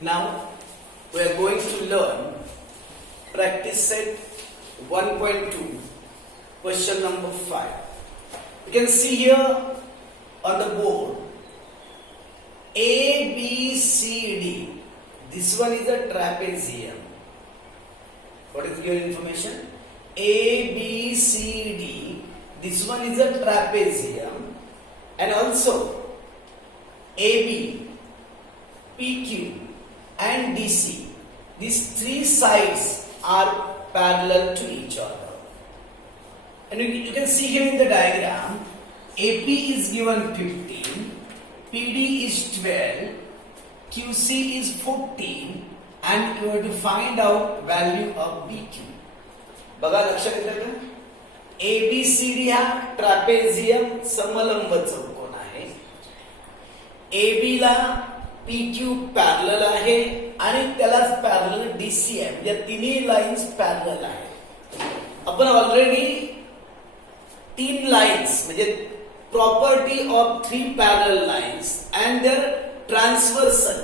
Now we are going to learn practice set 1.2 question number 5. You can see here on the board A, B, C, D. This one is a trapezium. What is your information? A, B, C, D. This one is a trapezium. And also AB, PQ and DC. These three sides are parallel to each other. And you can see here in the diagram, AP is given 15, PD is 12, QC is 14, and you have to find out value of BQ. बघा लक्षात येतं का? ABCD हा trapezium समलंब चौकोन आहे. AB ला PQ parallel आहे आणि त्यालाच पॅरलल DC आहे. म्हणजे तिन्ही लाईन्स पॅरलल आहेत. आपण ऑलरेडी तीन लाईन्स म्हणजे property of three parallel lines and their transversal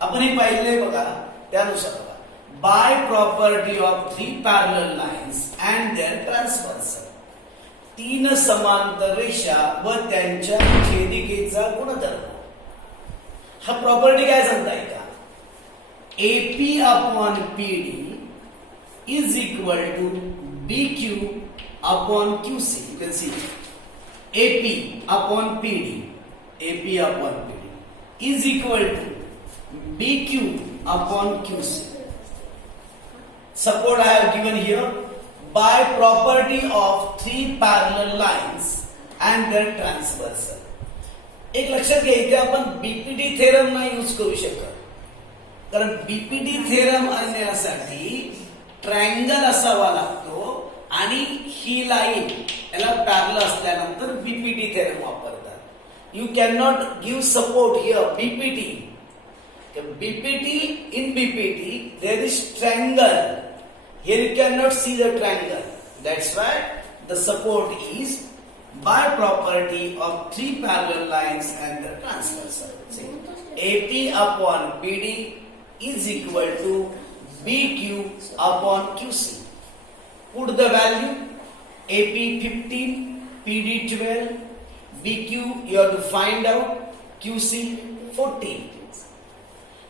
आपण हे पाहिलंय बघा. त्यानुसार बघा by property of three parallel lines and their transversal तीन समांतर रेषा व त्यांच्या छेदिकेचा गुणधर्म. हा प्रॉपर्टी काय सांगताय का? AP upon PD is equal to BQ upon QC. You can see AP upon PD is equal to BQ upon QC. Support I have given here by property of three parallel lines and their transversal. एक लक्षात घ्या, इथे आपण BPD theorem नाही use करू शकत, कारण BPD theorem आणण्यासाठी ट्रायंगल असावा लागतो आणि ही लाईन याला पॅरलल असल्यानंतर बीपीटी थेरम वापरतात. You can not give support here BPT. BPT in BPT there is triangle. Here you can not see the triangle. That's why the support is by property of three parallel lines and the transversal. AP upon PD is equal to BQ upon QC. Put the value AP 15, PD 12, BQ you have to find out, QC 14.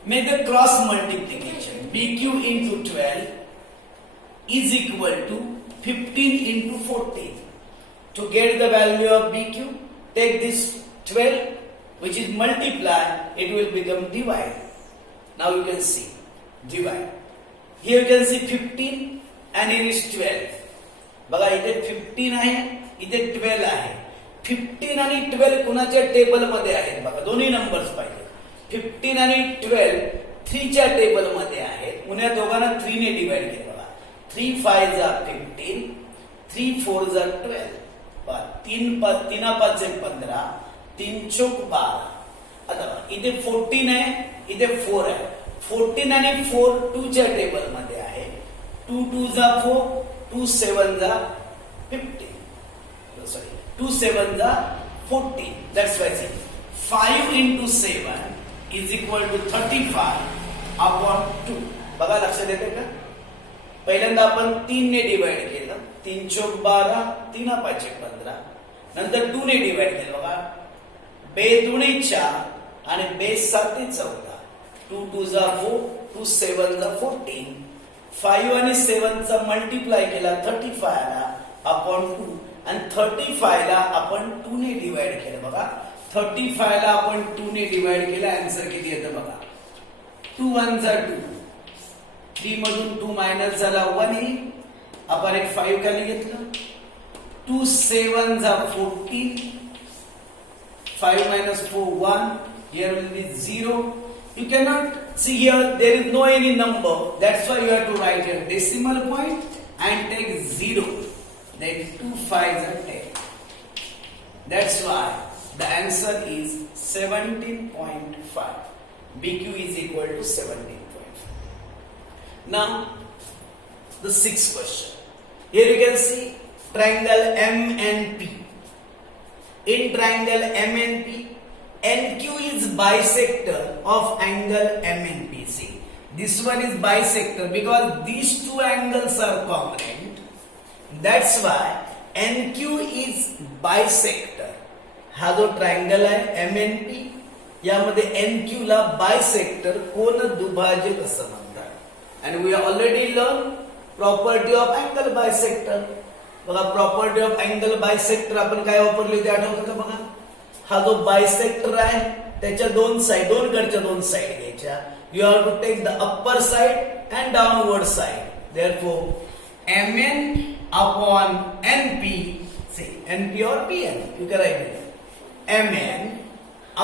Make the cross multiplication. BQ into 12 is equal to 15 into 14. To get the value of BQ, take this 12 which is multiply, it will become divide. Now you can see divide. Here you can see 15 and here is 12. बघा इथे 15 आहे, इथे 12 आहे. 15 आणि 12 कुणाच्या table मध्ये आहेत बघा, दोन्ही नंबर्स पाहिजे. 15 आणि 12 3 च्या टेबल मध्ये आहेत. पुन्हा दोघांना 3 ने डिवाइड केलं बघा. 3 5 जा 15, 3 4 जा 12. बघा 3 5 15, 3 चौक 12. आता इथे 14 आहे, इथे 4 आहे. 14 आणि 4 2 च्या टेबल मध्ये आहे. 2 2 जा 4, 2 7 जा 15. Sorry, 2 7 जा 14. That's why I say 5 into 7 is equal to 35 upon 2. बघा लक्षात येते का? पहिल्यांदा आपण 3 ने डिवाइड केलं. 3 चौक 12, 3 5 15. नंतर 2 ने डिवाइड केलं बघा. 2 दुणे 4 आणि 2 7 14. 2 2 जा 4, 2 7 जा 14. 5 आणि 7 चा मल्टिप्लाय केला 35 ला अपॉन 2 आणि 35 ला आपण 2 ने डिवाइड केलं बघा. 35 ला आपण 2 ने डिवाइड केलं. आन्सर किती येतं बघा. 2 1 जा 2. 3 मधून 2 मायनस झाला 1 येईल. आपण एक 5 खाली घेतलं. 2 7 जा 14. 5 minus 4 1. Here will be 0. You cannot see here, there is no any number. That's why you have to write here decimal point and take 0. Then 2 5s are 10. That's why the answer is 17.5. BQ is equal to 17.5. Now the sixth question. Here you can see triangle MNP. In triangle MNP, NQ is bisector of angle MNP. See, this one is bisector because these two angles are congruent. That's why NQ is bisector. हा जो triangle आहे MNP, यामध्ये NQ ला bisector कोन दुभाजक असं म्हणतात. And we already learn property of angle bisector. बघा, property of angle bisector आपण काय वापरली ते आठवतं का? बघा, हा जो बायसेक्टर आहे त्याच्या दोन कडच्या दोन साइड घ्यायच्या. You have to take the upper side and downward side. Therefore MN upon NP, say NP और PN, you can write it. MN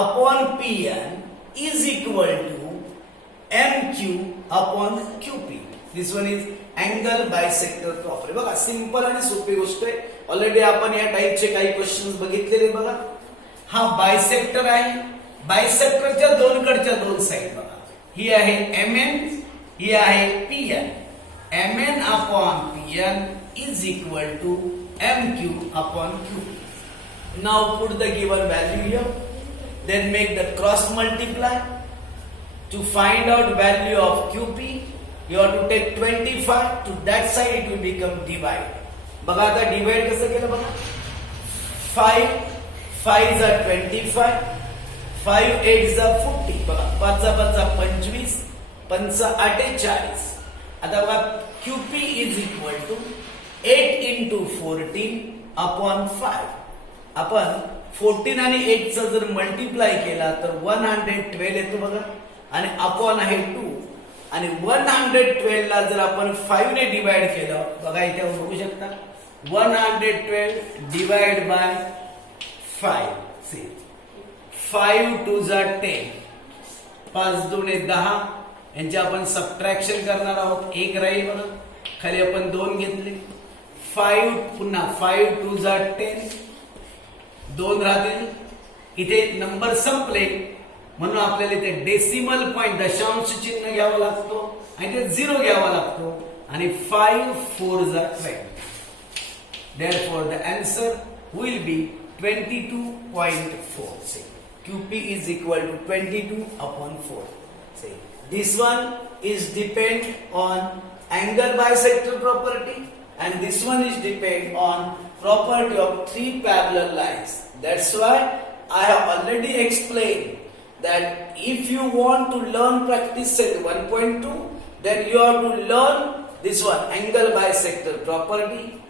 upon PN is equal to MQ upon QP. This one is angle bisector property. बघा, simple आणि सोपी गोष्ट आहे. Already आपण या टाइपचे काही क्वेश्चन्स बघितलेले. बघा, हा बायसेक्टर आहे. बायसेक्टरच्या दोन कडच्या दोन साइड बघा, ही आहे MN, ही आहे PN. MN upon PN is equal to MQ upon QP. Now put the given value here, then make the cross multiply. To find out value of QP, you have to take 25 to that side, it will become divide. बघा आता divide कसं केलं बघा. 5 is 25, 5 8 is 40. बघा, 5 5 25, 5 48. आता बघा, QP is equal to 8 into 14 upon 5. आपण 14 आणि 8 चा जर मल्टिप्लाय केला तर 112 येतो बघा, आणि अपॉन आहे 2. आणि 112 ला जर आपण 5 ने डिवाइड केलं, बघा इथे बघू शकता, 112 डिवाइड बाय 5. सी 5 2 जा 10, 5 2 10. यांचे आपण सबट्रॅक्शन करणार आहोत. 1 राहील बघा, खाली आपण 2 घेतले. 5 पुन्हा 5 2 जा 10, 2 राहतील. इथे नंबर संपले म्हणून आपल्याला इथे डेसिमल पॉइंट दशांश चिन्ह घ्यावं लागतो आणि ते 0 घ्यावा लागतो. आणि 5 4 जा 12. Therefore the answer will be 22.4. Say QP is equal to 22 upon 4. Say this one is depend on angle bisector property, and this one is depend on property of three parallel lines. That's why I have already explained that if you want to learn practice set 1.2, then you have to learn this one, angle bisector property,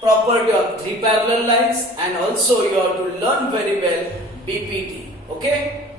property of three parallel lines, and also you have to learn very well BPT. Okay?